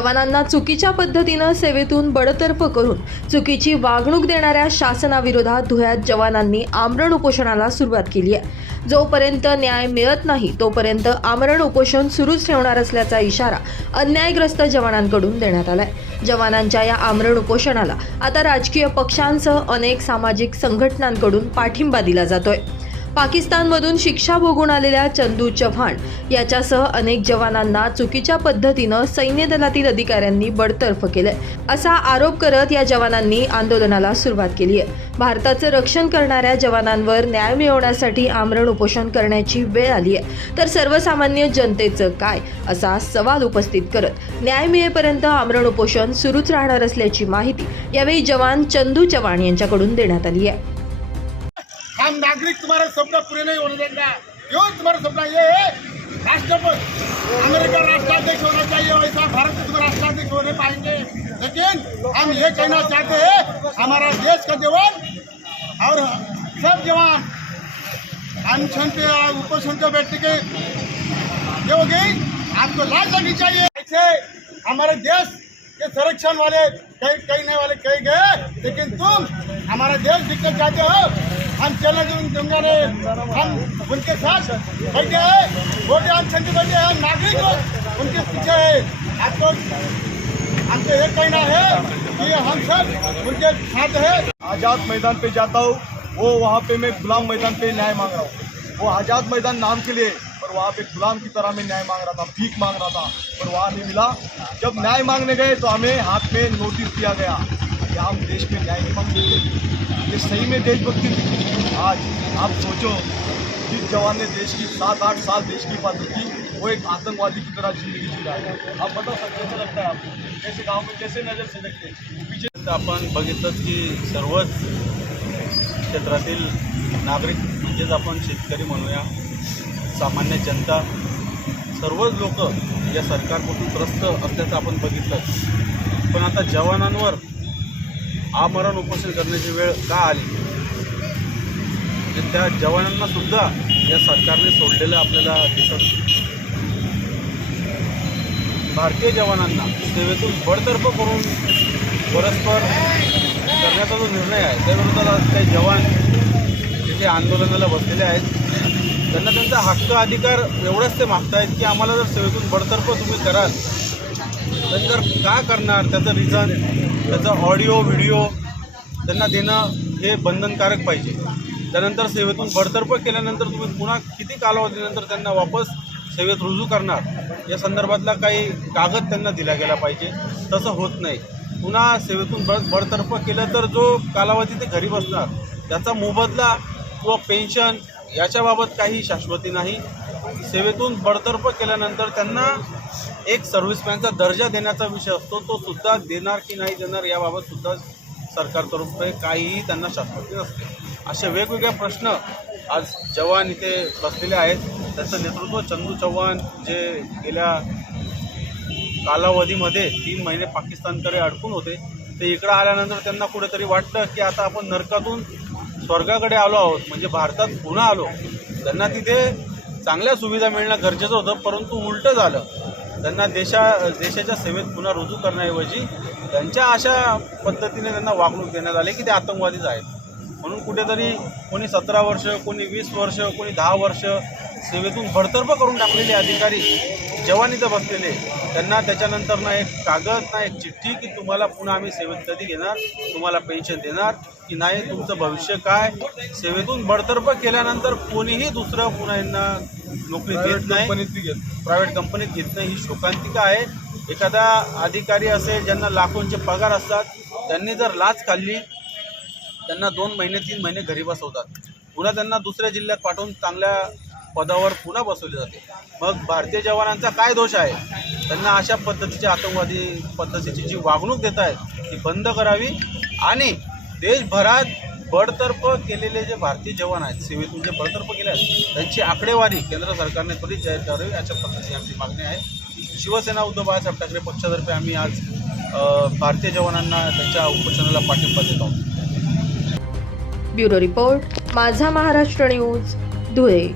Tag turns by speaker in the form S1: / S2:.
S1: जवानांना चुकीच्या पद्धतीनं सेवेतून बडतर्फ करून चुकीची वागणूक देणाऱ्या शासनाविरोधात धुळ्यात जवानांनी आमरण उपोषणाला सुरुवात केली आहे. जोपर्यंत न्याय मिळत नाही तोपर्यंत आमरण उपोषण सुरूच ठेवणार असल्याचा इशारा अन्यायग्रस्त जवानांकडून देण्यात आलाय. जवानांच्या या आमरण उपोषणाला आता राजकीय पक्षांसह अनेक सामाजिक संघटनांकडून पाठिंबा दिला जातोय. पाकिस्तानमधून शिक्षा भोगून आलेल्या चंदू चव्हाण याच्यासह अनेक जवानांना चुकीच्या पद्धतीनं सैन्य दलातील अधिकाऱ्यांनी बडतर्फ केलंय. असा आरोप करत या जवानांनी आंदोलनाला सुरुवात केली आहे. भारताचं रक्षण करणाऱ्या जवानांवर न्याय मिळवण्यासाठी आमरण उपोषण करण्याची वेळ आली आहे. तर सर्वसामान्य जनतेचं काय? असा सवाल उपस्थित करत न्याय मिळेपर्यंत आमरण उपोषण सुरूच राहणार असल्याची माहिती यावेळी जवान चंदू चव्हाण यांच्याकडून देण्यात आली आहे.
S2: हम नागरिक तुम्हारे सपना पूरे नहीं होने देंगे। क्यों तुम्हारा सपना ये है? राष्ट्रपति अमेरिका राष्ट्राध्यक्ष होना चाहिए, वैसा भारत तुम राष्ट्राध्यक्ष होने पाएँगे। लेकिन हम ये कहना चाहते हैं, हमारा देश का जवान और सब जवान अनशन पे और उपोषण पे बैठने के ये हो गई। आपको लाज लगनी चाहिए। ऐसे हमारे देश के संरक्षण वाले कई नहीं वाले कई गए, लेकिन तुम हमारा देश दिक्कत चाहते हो। हम चले ने हम उनके साथ बैठे हैं वोटे हम संधि बैठे हैं नागरिक उनके पीछे है। आपको हमको ये कहना है कि हम सब उनके साथ है।
S3: आज़ाद मैदान पे जाता हूँ, वो वहाँ पे मैं गुलाम मैदान पे न्याय मांग रहा हूँ। वो आज़ाद मैदान नाम के लिए, पर वहाँ पे गुलाम की तरह मैं न्याय मांग रहा था, भीख मांग रहा था, पर वहाँ नहीं मिला। जब न्याय मांगने गए तो हमें हाथ में नोटिस दिया गया। कि आप देश में न्याय की मांग ये सही में देशभक्ति थी। आज आप सोचो जिस जवान ने देश की सात आठ साल देश की हिफाजत की वो एक आतंकवादी की तरह जिंदगी जी रहा है। आप बताओ सर कैसा लगता है आपको? कैसे गाँव में कैसे नजर से देखते पीछे
S4: आपण बघितलंच की सर्वच क्षेत्रातील नागरिक म्हणजेच आपण शेतकरी म्हणूया सामान्य जनता सर्वच लोक या सरकारपासून त्रस्त असल्याचं आपण बघितलं पण आता जवानांवर आमरण उपोषण करण्याची वेळ का आली? म्हणजे त्या जवानांना सुद्धा या सरकारने सोडलेलं आपल्याला दिसत भारतीय जवानांना सेवेतून बडतर्फ करून परस्पर करण्याचा जो निर्णय आहे त्याविरोधात आज काही जवान तिथे आंदोलनाला बसलेले आहेत. त्यांना त्यांचा हक्क अधिकार एवढंच ते मागतायत की आम्हाला जर सेवेतून बडतर्फ तुम्ही कराल तर का करणार त्याचं रिझन त्याचा ऑडिओ व्हिडिओ त्यांना देणं हे बंधनकारक पाहिजे. त्यानंतर सेवेतून बडतर्फ केल्यानंतर तुम्ही पुन्हा किती कालावधीनंतर त्यांना वापस सेवेत रुजू करणार? या संदर्भातला काही कागद त्यांना दिला गेला पाहिजे. तसं होत नाही. पुन्हा सेवेतून बड बडतर्फ केलं तर जो कालावधी ते घरी बसणार त्याचा मोबदला किंवा पेन्शन याच्याबाबत काही शाश्वती नाही. सेवेतून बडतर्फ केल्यानंतर त्यांना एक सर्व्हिसमॅनचा दर्जा देण्याचा विषय असतो तो सुद्धा देणार की नाही देणार याबाबत सुद्धा सरकारतर्फे काहीही त्यांना शाश्वती नसते. असे वेगवेगळे प्रश्न आज जवान इथे बसलेले आहेत. त्याचं नेतृत्व चंदू चव्हाण जे गेल्या कालावधीमध्ये तीन महिने पाकिस्तानकडे अडकून होते ते इकडं आल्यानंतर त्यांना कुठेतरी वाटलं की आता आपण नरकातून स्वर्गाकडे आलो आहोत म्हणजे भारतात पुन्हा आलो. त्यांना तिथे चांगल्या सुविधा मिळणं गरजेचं होतं परंतु उलटं झालं. त्यांना देशा देशाच्या सेवेत पुन्हा रुजू करण्याऐवजी त्यांच्या अशा पद्धतीने त्यांना वागणूक देण्यात आली की ते आतंकवादीच आहेत. म्हणून कुठेतरी कोणी सतरा वर्ष कोणी वीस वर्ष कोणी दहा वर्ष सेवेतून बडतर्फ करून टाकलेले अधिकारी जवानीचं बसलेले त्यांना त्याच्यानंतर ना एक कागद ना एक चिठ्ठी की तुम्हाला पुन्हा आम्ही सेवेत कधी घेणार तुम्हाला पेन्शन देणार की नाही तुमचं भविष्य काय? सेवेतून बडतर्फ केल्यानंतर कोणीही दुसरं पुन्हा यांना नोकरी देत नाही.
S3: घेत.
S4: प्रायव्हेट कंपनीत घेत नाही. ही शोकांतिका आहे. एखादा अधिकारी असेल ज्यांना लाखोंचे पगार असतात त्यांनी जर लाच खाल्ली त्यांना दोन महिने तीन महिने घरी बसवतात. पुन्हा त्यांना दुसऱ्या जिल्ह्यात पाठवून चांगल्या पदावर पुन्हा बसवले जाते. मग भारतीय जवानांचा काय दोष आहे? त्यांना अशा पद्धतीची आतंकवादी पद्धतीची जी वागणूक देत आहेत ती बंद करावी. आणि देशभरात बडतर्फ केलेले जे भारतीय जवान आहेत सेवेतून जे म्हणजे बडतर्फ केले आहेत त्यांची आकडेवारी केंद्र सरकारने त्वरित जाहीर करावी अशा प्रकारची आमची मागणी आहे. शिवसेना उद्धव बाळासाहेब ठाकरे पक्षातर्फे आम्ही आज भारतीय जवानांना त्यांच्या उपोषणाला पाठिंबा देत आहोत.
S1: ब्युरो रिपोर्ट माझा महाराष्ट्र न्यूज धुळे.